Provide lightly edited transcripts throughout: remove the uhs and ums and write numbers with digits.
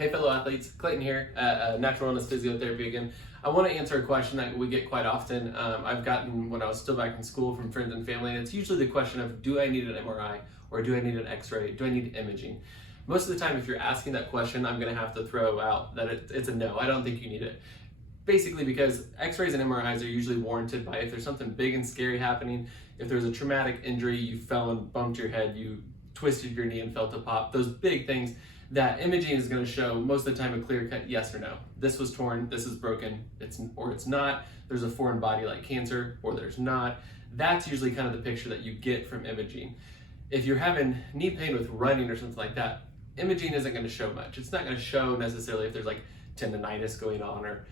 Hey fellow athletes, Clayton here at Natural Wellness Physiotherapy again. I want to answer a question that we get quite often. I've gotten when I was still back in school from friends and family, and it's usually the question of, do I need an MRI or do I need an x-ray? Do I need imaging? Most of the time, if you're asking that question, I'm going to have to throw out that it's a no. I don't think you need it. Basically because x-rays and MRIs are usually warranted by if there's something big and scary happening, if there's a traumatic injury, you fell and bumped your head, you twisted your knee and felt a pop, those big things, that imaging is going to show most of the time a clear-cut yes or no. This was torn, this is broken, or it's not. There's a foreign body like cancer, or there's not. That's usually kind of the picture that you get from imaging. If you're having knee pain with running or something like that, imaging isn't going to show much. It's not going to show necessarily if there's like tendonitis going on or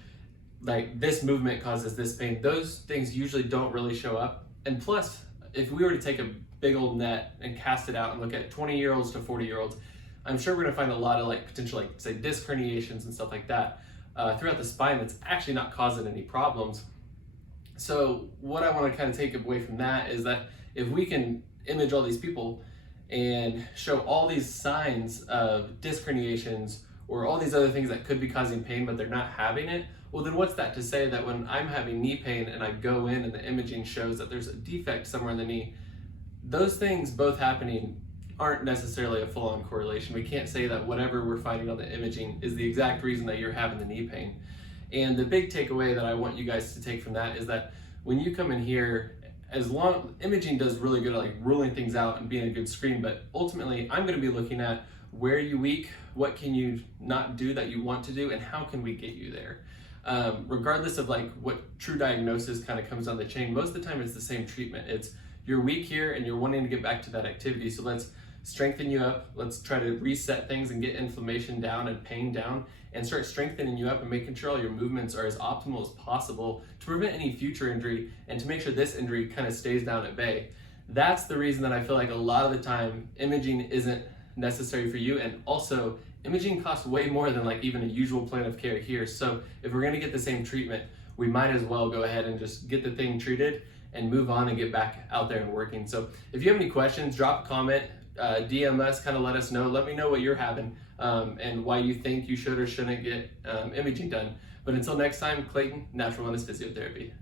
like this movement causes this pain. Those things usually don't really show up. And plus, if we were to take a big old net and cast it out and look at 20-year-olds to 40-year-olds, I'm sure we're gonna find a lot of like potential, like say disc herniations and stuff like that throughout the spine that's actually not causing any problems. So what I wanna kind of take away from that is that if we can image all these people and show all these signs of disc herniations or all these other things that could be causing pain, but they're not having it, well then what's that to say that when I'm having knee pain and I go in and the imaging shows that there's a defect somewhere in the knee, those things both happening aren't necessarily a full-on correlation. We can't say that whatever we're finding on the imaging is the exact reason that you're having the knee pain. And the big takeaway that I want you guys to take from that is that when you come in here, imaging does really good at like ruling things out and being a good screen, but ultimately I'm gonna be looking at where are you weak, what can you not do that you want to do, and how can we get you there? Regardless of like what true diagnosis kind of comes on the chain, most of the time it's the same treatment. It's you're weak here and you're wanting to get back to that activity, so let's strengthen you up. Let's try to reset things and get inflammation down and pain down and start strengthening you up and making sure all your movements are as optimal as possible to prevent any future injury and to make sure this injury kind of stays down at bay. That's the reason that I feel like a lot of the time imaging isn't necessary for you, and also imaging costs way more than like even a usual plan of care here. So if we're gonna get the same treatment, we might as well go ahead and just get the thing treated and move on and get back out there and working. So if you have any questions, drop a comment, DM us, kind of let us know. Let me know what you're having and why you think you should or shouldn't get imaging done. But until next time, Clayton, Natural Wellness Physiotherapy.